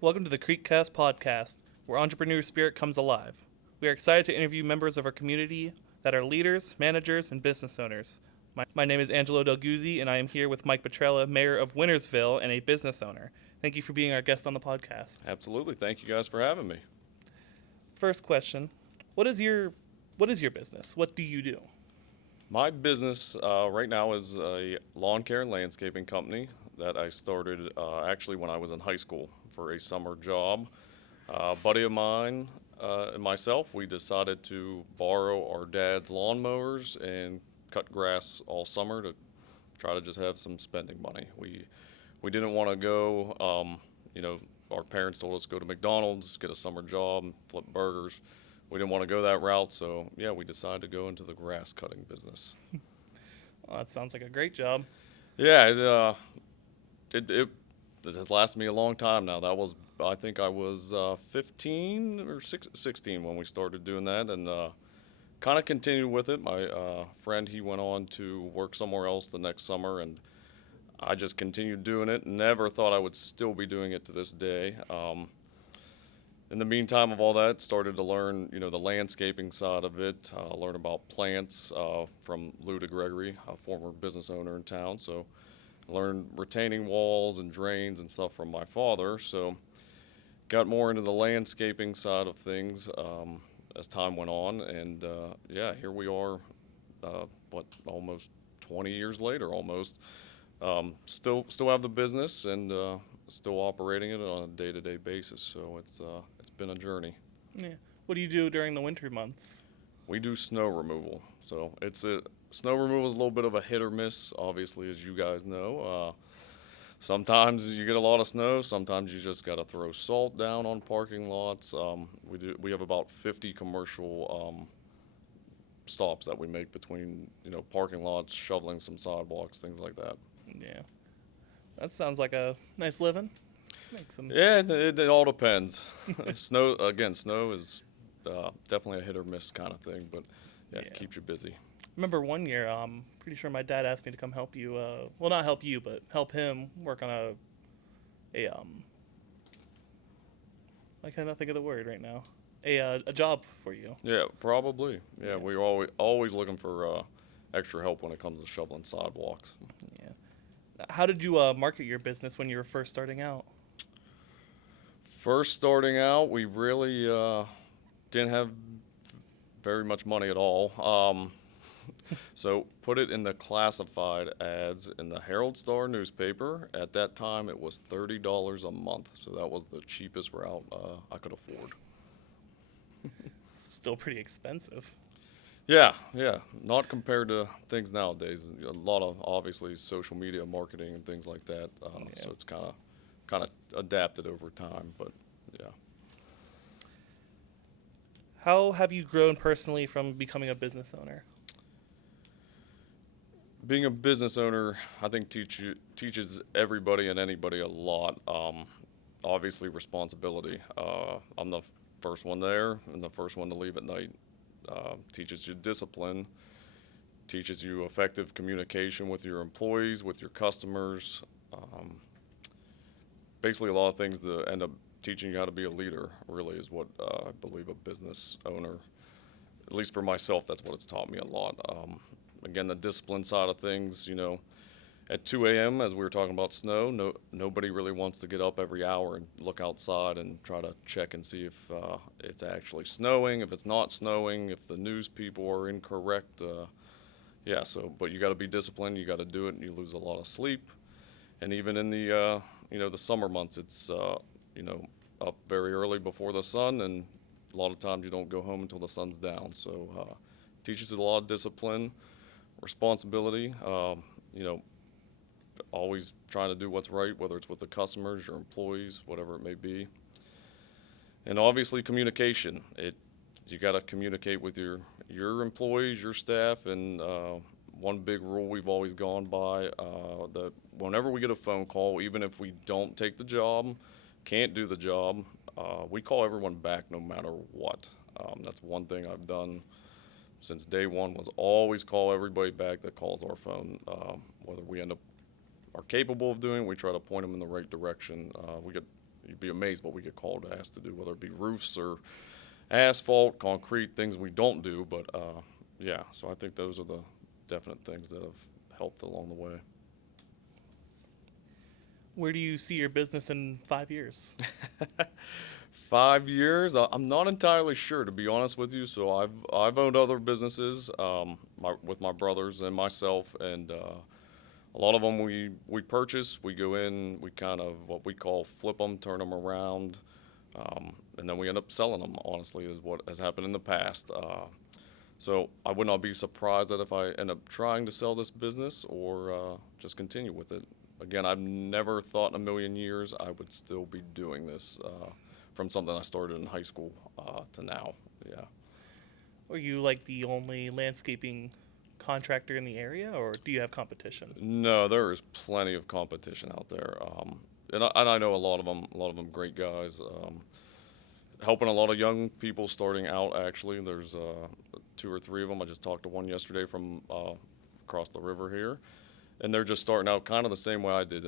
Welcome to the CreekCast podcast, where entrepreneur spirit comes alive. We are excited to interview members of our community that are leaders, managers, and business owners. My name is Angelo Del Guzzi, and I am here with Mike Petrella, mayor of Wintersville and a business owner. Thank you for being our guest on the podcast. Absolutely. Thank you guys for having me. First question: What is your business? What do you do? My business right now is a lawn care and landscaping company that I started actually when I was in high school for a summer job. A buddy of mine and myself, we decided to borrow our dad's lawnmowers and cut grass all summer to try to just have some spending money. We didn't want to go, our parents told us go to McDonald's, get a summer job, flip burgers. We didn't want to go that route, so yeah, we decided to go into the grass cutting business. Well, that sounds like a great job. Yeah, this has lasted me a long time now. I think I was 15 or 16 when we started doing that, and kind of continued with it. My friend, he went on to work somewhere else the next summer, and I just continued doing it. Never thought I would still be doing it to this day. In the meantime of all that, started to learn, the landscaping side of it, learn about plants from Lou DeGregory, a former business owner in town. So learned retaining walls and drains and stuff from my father. So got more into the landscaping side of things as time went on. And here we are, almost 20 years later almost. Still have the business and still operating it on a day-to-day basis. So it's been a journey. Yeah. What do you do during the winter months? We do snow removal. So snow removal is a little bit of a hit or miss, obviously, as you guys know. Sometimes you get a lot of snow. Sometimes you just got to throw salt down on parking lots. We have about 50 commercial stops that we make between parking lots, shoveling some sidewalks, things like that. Yeah. That sounds like a nice living. Yeah, it all depends. Snow is definitely a hit or miss kind of thing, but yeah, it keeps you busy. Remember one year, pretty sure my dad asked me to come help you. Well, not help you, but help him work on I cannot think of the word right now. A job for you. Yeah, probably. Yeah, we're always looking for extra help when it comes to shoveling sidewalks. Yeah. How did you market your business when you were first starting out? First starting out, we really didn't have very much money at all. So put it in the classified ads in the Herald Star newspaper. At that time, it was $30 a month. So that was the cheapest route I could afford. It's still pretty expensive. Yeah. Not compared to things nowadays. A lot of, obviously, social media marketing and things like that. So it's kind of adapted over time, but yeah. How have you grown personally from becoming a business owner? Being a business owner, I think teaches everybody and anybody a lot. Obviously, responsibility. I'm the first one there and the first one to leave at night. Teaches you discipline, teaches you effective communication with your employees, with your customers. Basically, a lot of things that end up teaching you how to be a leader really is what I believe a business owner, at least for myself, that's what it's taught me a lot. Again, the discipline side of things, at 2 a.m., as we were talking about snow, nobody really wants to get up every hour and look outside and try to check and see if it's actually snowing, if it's not snowing, if the news people are incorrect. But you got to be disciplined, you got to do it, and you lose a lot of sleep. And even in the summer months, it's, up very early before the sun, and a lot of times you don't go home until the sun's down. So teaches you a lot of discipline, responsibility, always trying to do what's right, whether it's with the customers, your employees, whatever it may be. And obviously communication. You got to communicate with your employees, your staff, and one big rule we've always gone by, that whenever we get a phone call, even if we don't take the job, can't do the job, we call everyone back no matter what. That's one thing I've done since day one, was always call everybody back that calls our phone. Whether we are capable of doing it, we try to point them in the right direction. We get you'd be amazed what we get called to ask to do, whether it be roofs or asphalt, concrete, things we don't do. But yeah, so I think those are the definite things that have helped along the way. Where do you see your business in 5 years? 5 years, I'm not entirely sure, to be honest with you. So I've owned other businesses with my brothers and myself, and a lot of them we purchase, we go in, we kind of what we call flip them, turn them around, and then we end up selling them. Honestly, is what has happened in the past. So I would not be surprised that if I end up trying to sell this business or just continue with it. Again, I've never thought in a million years I would still be doing this from something I started in high school to now. Yeah. Are you like the only landscaping contractor in the area, or do you have competition? No, there is plenty of competition out there, and I know a lot of them great guys. Helping a lot of young people starting out. Actually, there's 2 or 3 of them. I just talked to one yesterday from across the river here, and they're just starting out kind of the same way I did.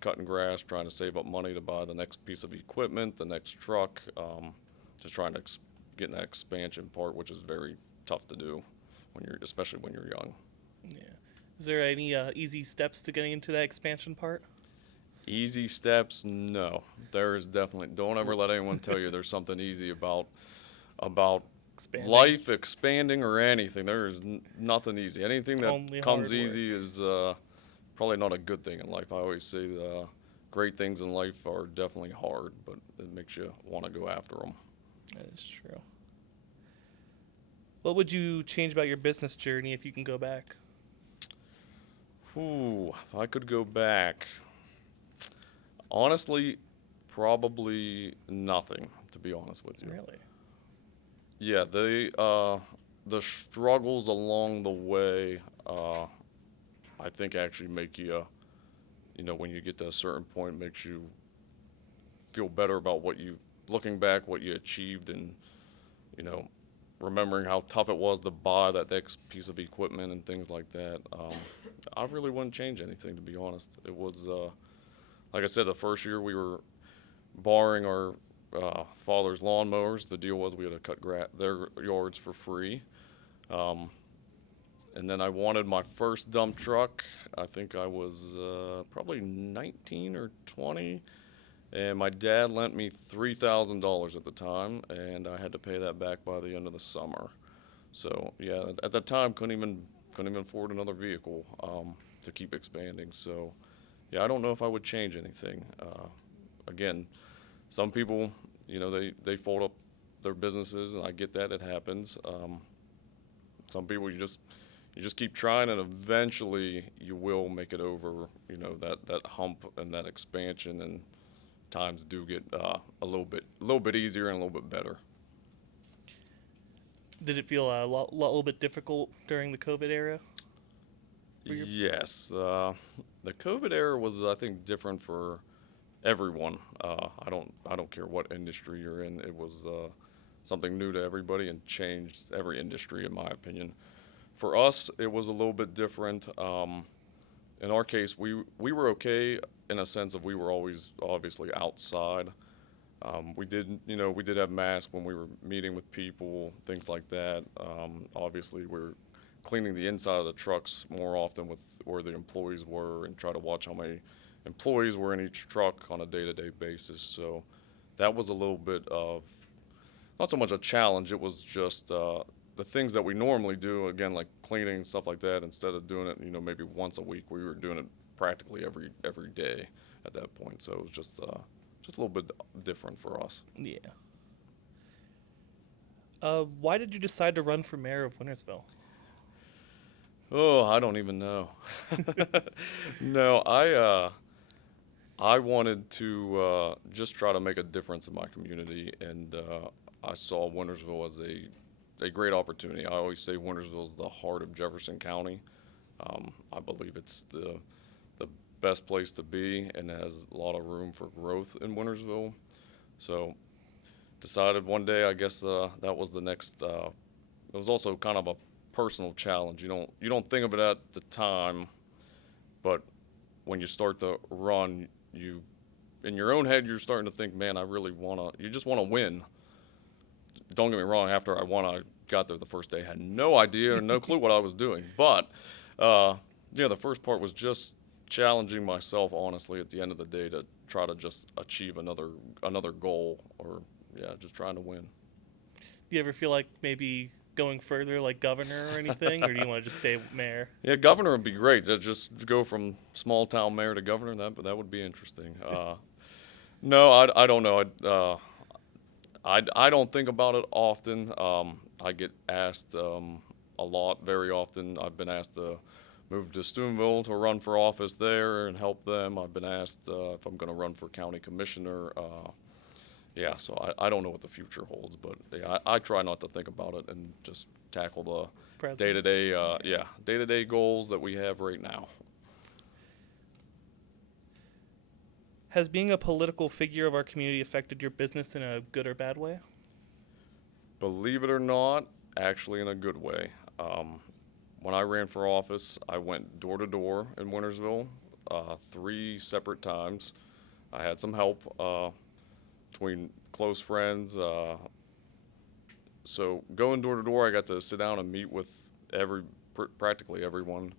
Cutting grass, trying to save up money to buy the next piece of equipment, the next truck. Just trying to get in that expansion part, which is very tough to do especially when you're young. Yeah. Is there any easy steps to getting into that expansion part? Easy steps? No. There is definitely. Don't ever let anyone tell you there's something easy about Expanding. life, expanding, or anything. There is nothing easy. Anything that Only comes hard work. easy is probably not a good thing in life. I always say great things in life are definitely hard, but it makes you want to go after them. That is true. What would you change about your business journey if you can go back? Ooh, if I could go back, honestly, probably nothing, to be honest with you. Really? Yeah, the struggles along the way, I think actually make you, when you get to a certain point, makes you feel better about looking back, what you achieved, and, remembering how tough it was to buy that next piece of equipment and things like that. I really wouldn't change anything, to be honest. It was, like I said, the first year we were borrowing our father's lawnmowers. The deal was we had to cut their yards for free. And then I wanted my first dump truck. I think I was probably 19 or 20. And my dad lent me $3,000 at the time, and I had to pay that back by the end of the summer. So yeah, at that time couldn't even afford another vehicle to keep expanding. So yeah, I don't know if I would change anything. Again, some people, they fold up their businesses, and I get that, it happens. Some people you just keep trying, and eventually you will make it over. That hump and that expansion, and times do get a little bit easier and a little bit better. Did it feel a little bit difficult during the COVID era? Yes, the COVID era was, I think, different for everyone. I don't care what industry you're in. It was something new to everybody and changed every industry, in my opinion. For us, it was a little bit different. In our case, we were okay in a sense of we were always obviously outside. We did have masks when we were meeting with people, things like that. Obviously, we're cleaning the inside of the trucks more often with where the employees were, and try to watch how many employees were in each truck on a day-to-day basis. So that was a little bit of, not so much a challenge, it was just the things that we normally do, again, like cleaning and stuff like that. Instead of doing it, maybe once a week, we were doing it practically every day at that point. So it was just a little bit different for us. Yeah. Why did you decide to run for mayor of Wintersville? Oh, I don't even know. No, I wanted to just try to make a difference in my community, and I saw Wintersville as a great opportunity. I always say Wintersville is the heart of Jefferson County. I believe it's the best place to be, and has a lot of room for growth in Wintersville. So decided one day, I guess that was the next. It was also kind of a personal challenge. You don't think of it at the time, but when you start to run, you in your own head, you're starting to think, man, you just want to win. Don't get me wrong, after I won, I got there the first day, had no idea or no clue what I was doing. But, the first part was just challenging myself, honestly, at the end of the day to try to just achieve another goal, or, just trying to win. Do you ever feel like maybe going further, like governor or anything, or do you want to just stay mayor? Yeah, governor would be great. Just go from small town mayor to governor. That would be interesting. No, I don't know. I don't think about it often. I get asked a lot, very often. I've been asked to move to Steubenville to run for office there and help them. I've been asked if I'm going to run for county commissioner. So I don't know what the future holds, but I try not to think about it and just tackle the President. day-to-day goals that we have right now. Has being a political figure of our community affected your business in a good or bad way? Believe it or not, actually in a good way. When I ran for office, I went door to door in Wintersville 3 separate times. I had some help between close friends. So going door to door, I got to sit down and meet with practically everyone.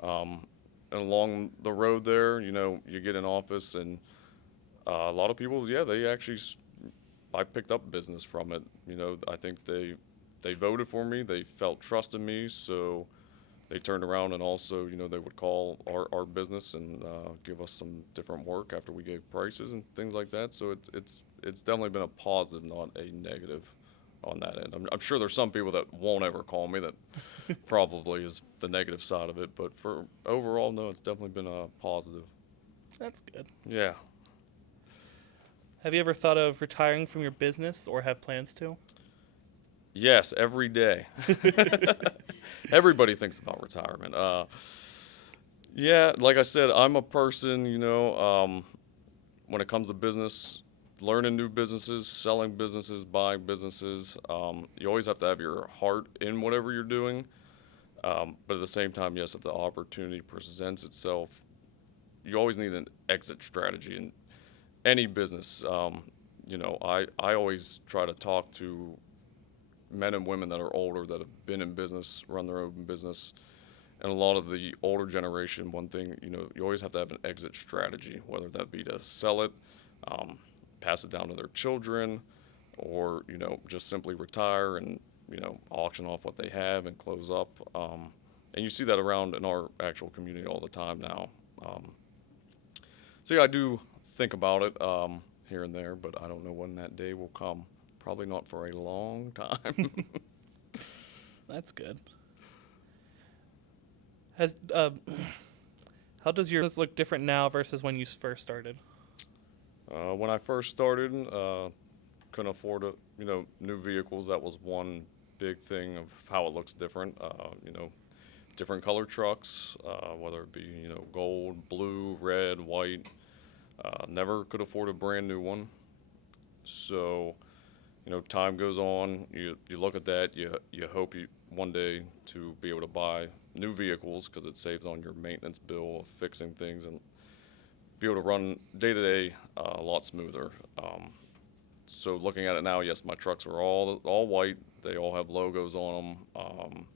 And along the road there, you get in office, and a lot of people, I picked up business from it. I think they voted for me, they felt trust in me, so they turned around and also, they would call our business and give us some different work after we gave prices and things like that. So it's definitely been a positive, not a negative on that end. I'm sure there's some people that won't ever call me. That probably is the negative side of it. But for overall, no, it's definitely been a positive. That's good. Yeah. Have you ever thought of retiring from your business or have plans to? Yes, every day. Everybody thinks about retirement. Like I said, I'm a person, when it comes to business, learning new businesses, selling businesses, buying businesses. You always have to have your heart in whatever you're doing. But at the same time, yes, if the opportunity presents itself, you always need an exit strategy in any business. I always try to talk to men and women that are older, that have been in business, run their own business. And a lot of the older generation, one thing, you always have to have an exit strategy, whether that be to sell it, pass it down to their children, or just simply retire and auction off what they have and close up. And you see that around in our actual community all the time now. I do think about it here and there, but I don't know when that day will come. Probably not for a long time. That's good. How does your business look different now versus when you first started? When I first started, couldn't afford new vehicles. That was one big thing of how it looks different. Different color trucks, whether it be gold, blue, red, white. Never could afford a brand new one. So, time goes on. You look at that. You hope one day to be able to buy new vehicles because it saves on your maintenance bill of fixing things and be able to run day to day a lot smoother. So looking at it now, yes, my trucks are all white. They all have logos on them.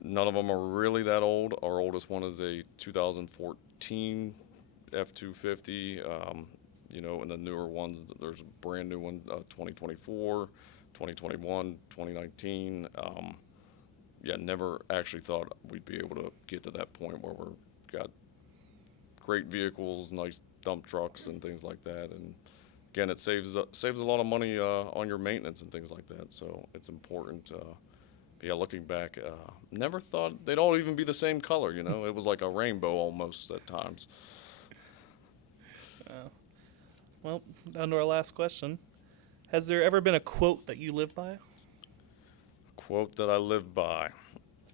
None of them are really that old. Our oldest one is a 2014 F-250. And the newer ones, there's a brand new one, 2024, 2021, 2019. Never actually thought we'd be able to get to that point where we're got great vehicles, nice dump trucks and things like that. And again, it saves a lot of money on your maintenance and things like that. So it's important. Looking back, never thought they'd all even be the same color. It was like a rainbow almost at times. Well, down to our last question. Has there ever been a quote that you live by? Quote that I live by.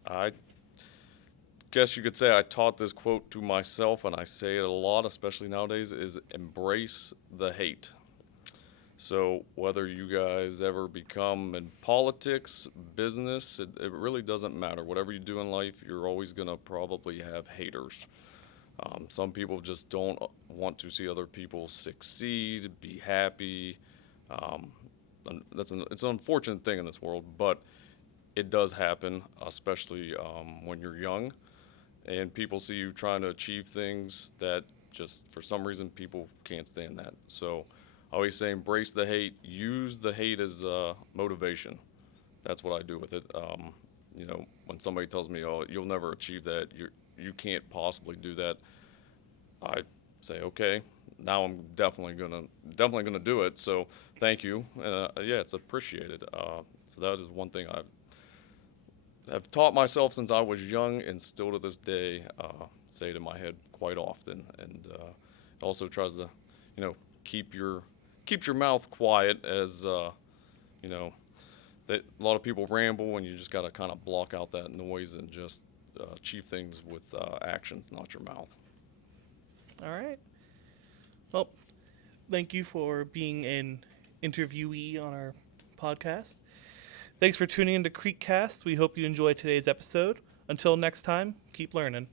I guess you could say I taught this quote to myself, and I say it a lot, especially nowadays, is embrace the hate. So whether you guys ever become in politics, business, it really doesn't matter. Whatever you do in life, you're always going to probably have haters. Some people just don't want to see other people succeed, be happy. And it's an unfortunate thing in this world, but it does happen, especially when you're young and people see you trying to achieve things that just for some reason people can't stand that. So I always say embrace the hate, use the hate as motivation. That's what I do with it. When somebody tells me, "Oh, you'll never achieve that. You can't possibly do that," I say, "Okay, now I'm definitely gonna do it." So thank you. Yeah, it's appreciated. So that is one thing I've taught myself since I was young, and still to this day say it in my head quite often. And it also tries to, keeps your mouth quiet, as that a lot of people ramble, and you just got to kind of block out that noise and just achieve things with actions, not your mouth. All right. Well, thank you for being an interviewee on our podcast. Thanks for tuning into Creekcast. We hope you enjoyed today's episode. Until next time, keep learning.